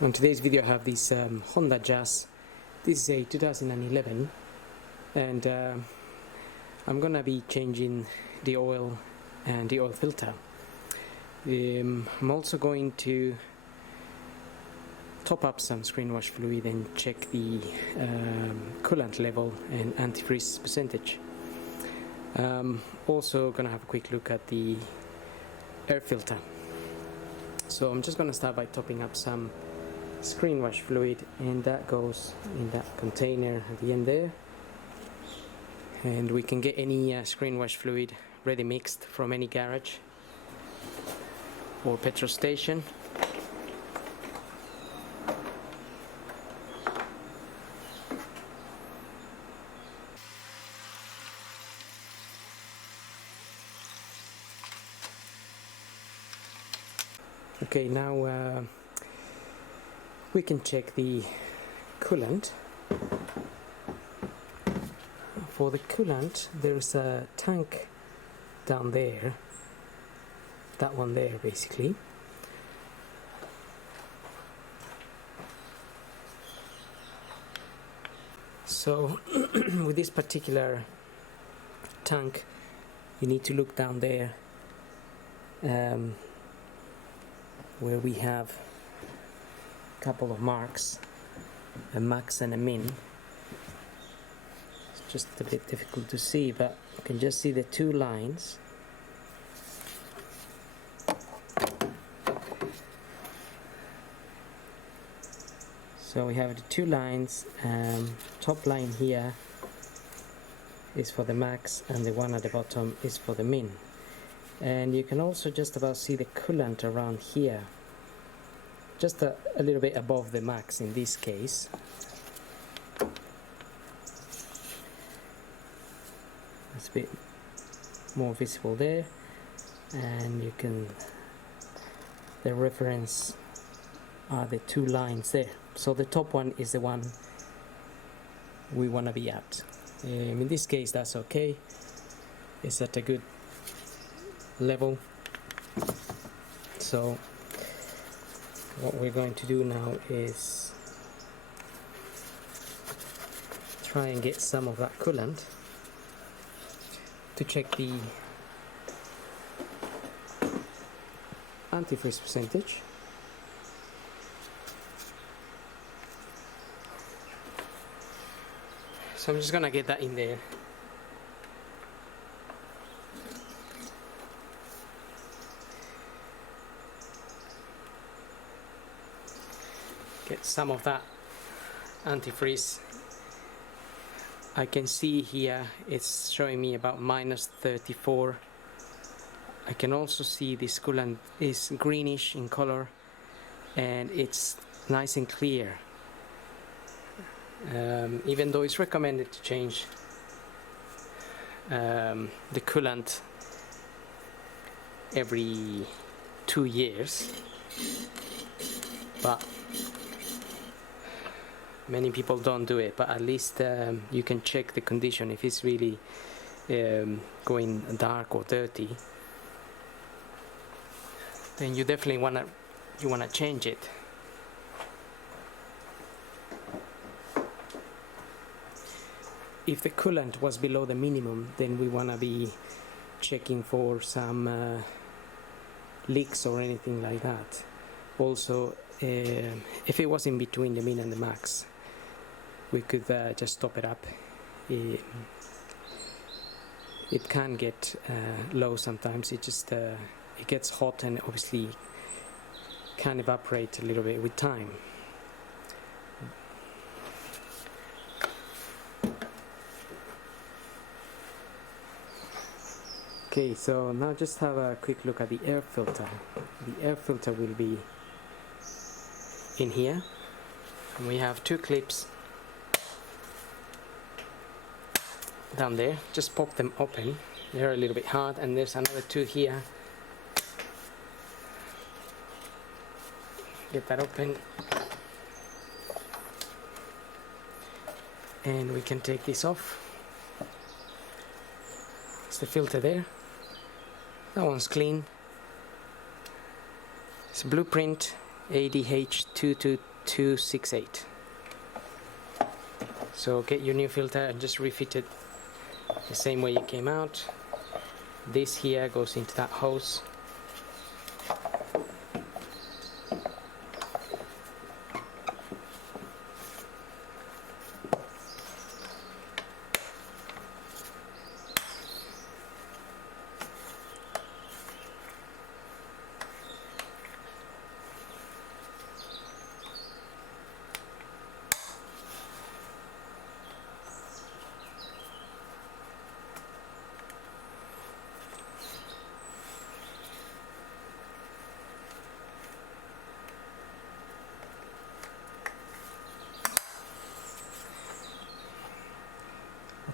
On today's video I have this Honda Jazz. This is a 2011 and I'm gonna be changing the oil and the oil filter. I'm also going to top up some Screenwash fluid and check the coolant level and antifreeze percentage. Also gonna have a quick look at the air filter. So I'm just gonna start by topping up some Screenwash fluid, and that goes in that container at the end there, and we can get any Screenwash fluid ready mixed from any garage or petrol station. Okay, now we can check the coolant. For the coolant, there's a tank down there, that one there basically. So with this particular tank, you need to look down there where we have a couple of marks, a max and a min. It's just a bit difficult to see, but you can just see the two lines. So we have the two lines. Top line here is for the max and the one at the bottom is for the min. And you can also just about see the coolant around here, just a little bit above the max in this case. It's a bit more visible there, and you can, the reference are the two lines there. So the top one is the one we want to be at. In this case that's okay, it's at a good level. So what we're going to do now is try and get some of that coolant to check the antifreeze percentage. So I'm just gonna get that in there. Get some of that antifreeze. I can see here it's showing me about -34. I can also see this coolant is greenish in color and it's nice and clear. Even though it's recommended to change the coolant every 2 years, but many people don't do it. But at least you can check the condition. If it's really going dark or dirty, then you definitely wanna change it. If the coolant was below the minimum, then we wanna be checking for some leaks or anything like that. Also, if it was in between the min and the max, we could just top it up. It can get low sometimes. It just it gets hot and obviously can evaporate a little bit with time. Okay, so now just have a quick look at the air filter. The air filter will be in here, and we have two clips down there. Just pop them open. They're a little bit hard, and there's another two here. Get that open, and we can take this off. It's the filter there. That one's clean. It's a blueprint ADH22268. So get your new filter and just refit it the same way you came out. This here goes into that hose.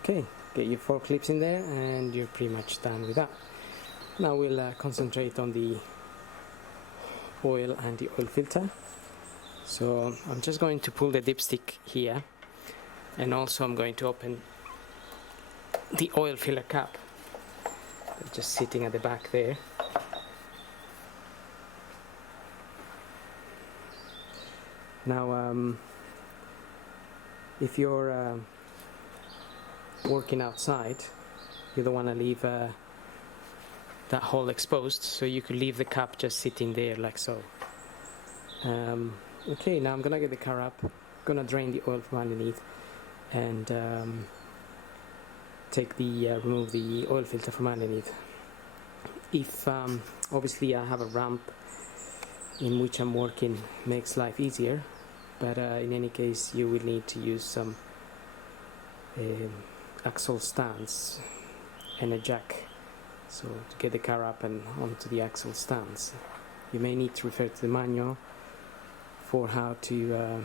Okay, get your 4 clips in there and you're pretty much done with that. Now we'll concentrate on the oil and the oil filter. So I'm just going to pull the dipstick here, and also I'm going to open the oil filler cap, just sitting at the back there. Now if you're working outside, you don't want to leave that hole exposed, so you could leave the cap just sitting there like so. Okay, now I'm gonna get the car up, gonna drain the oil from underneath, and remove the oil filter from underneath. If obviously I have a ramp in which I'm working, makes life easier, but in any case you will need to use some axle stands and a jack, so to get the car up and onto the axle stands. You may need to refer to the manual for how to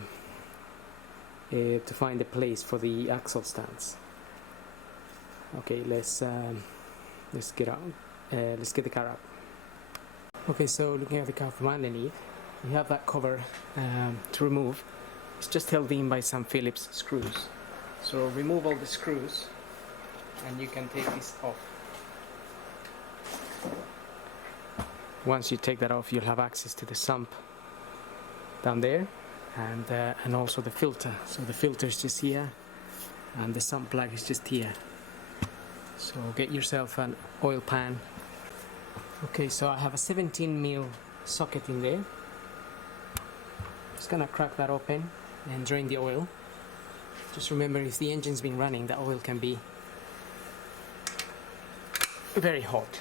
find a place for the axle stands. Okay, let's get the car up. Okay, so looking at the car from underneath, you have that cover to remove. It's just held in by some Phillips screws. So remove all the screws and you can take this off. Once you take that off, you'll have access to the sump down there, and also the filter. So the filter is just here and the sump plug is just here. So get yourself an oil pan. Okay, so I have a 17mm socket in there. Just gonna crack that open and drain the oil. Just remember, if the engine's been running, the oil can be very hot.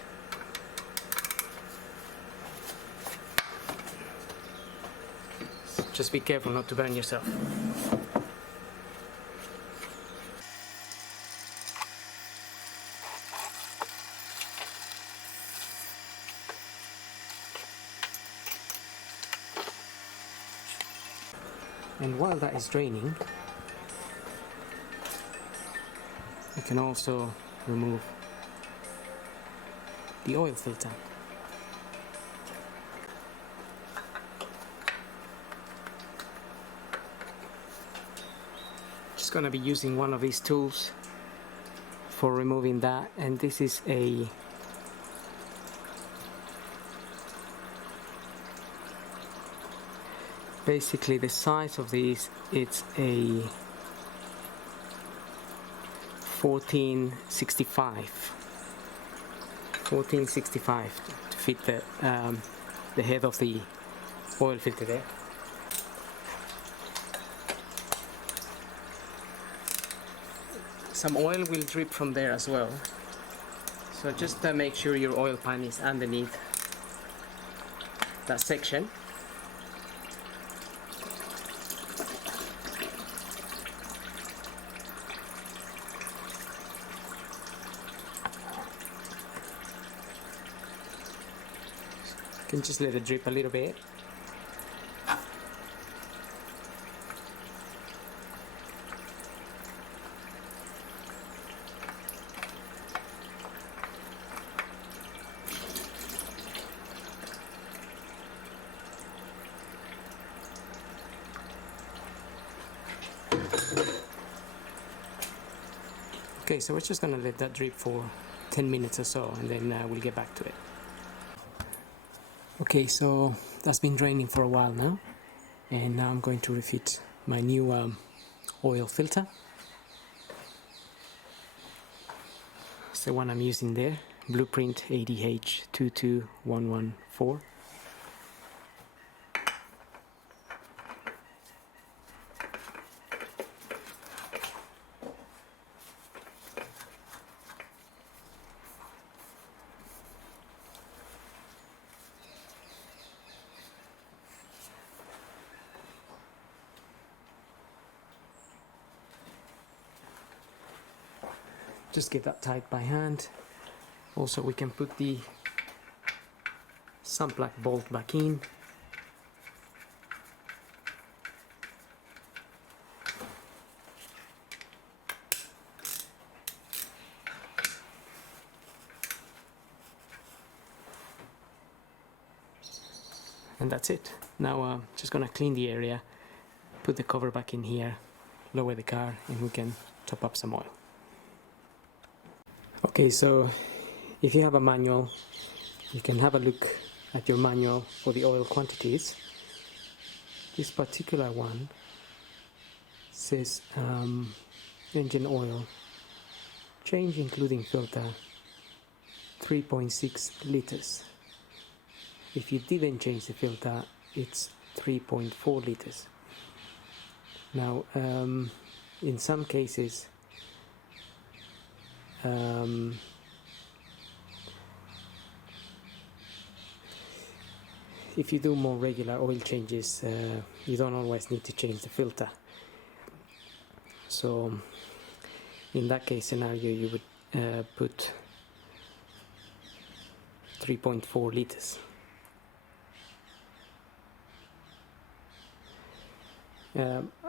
Just be careful not to burn yourself. And while that is draining, you can also remove the oil filter. Just gonna be using one of these tools for removing that, and this is basically the size of these, it's a 1465 to fit the head of the oil filter there. Some oil will drip from there as well, so just make sure your oil pan is underneath that section. You can just let it drip a little bit. Okay, so we're just going to let that drip for 10 minutes or so, and then we'll get back to it. Okay, so that's been draining for a while now, and now I'm going to refit my new oil filter. It's the one I'm using there, Blueprint ADH 22114. Just get that tight by hand. Also, we can put the sun plug bolt back in. And that's it. Now just gonna clean the area, put the cover back in here, lower the car, and we can top up some oil. Okay, so if you have a manual, you can have a look at your manual for the oil quantities. This particular one says engine oil, change including filter, 3.6 liters. If you didn't change the filter, it's 3.4 liters. Now, in some cases, if you do more regular oil changes, you don't always need to change the filter. So in that case scenario, you would put 3.4 liters.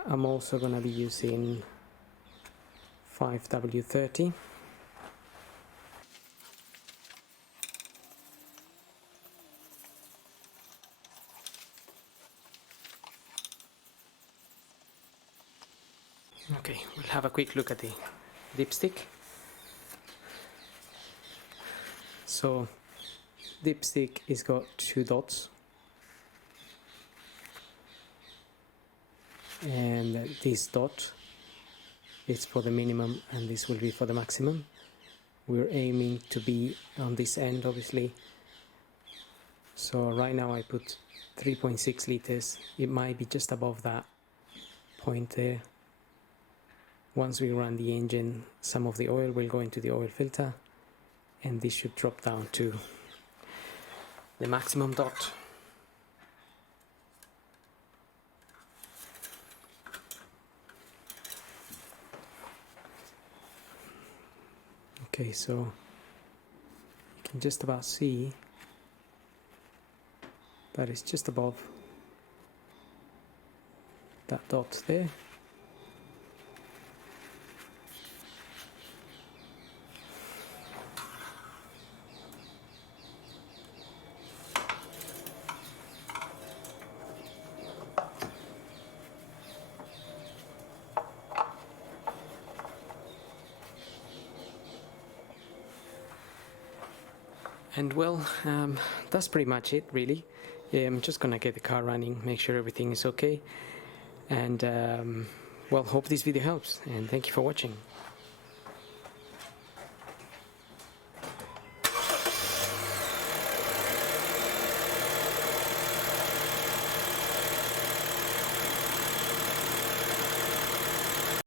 I'm also going to be using 5W30. Okay, we'll have a quick look at the dipstick. So, dipstick is got 2 dots, and this dot is for the minimum and this will be for the maximum. We're aiming to be on this end, obviously. So right now I put 3.6 liters. It might be just above that point there. Once we run the engine, some of the oil will go into the oil filter, and this should drop down to the maximum dot. Okay, so you can just about see that it's just above that dot there. And well, that's pretty much it, really. I'm just gonna get the car running, make sure everything is okay, and well, hope this video helps, and thank you for watching.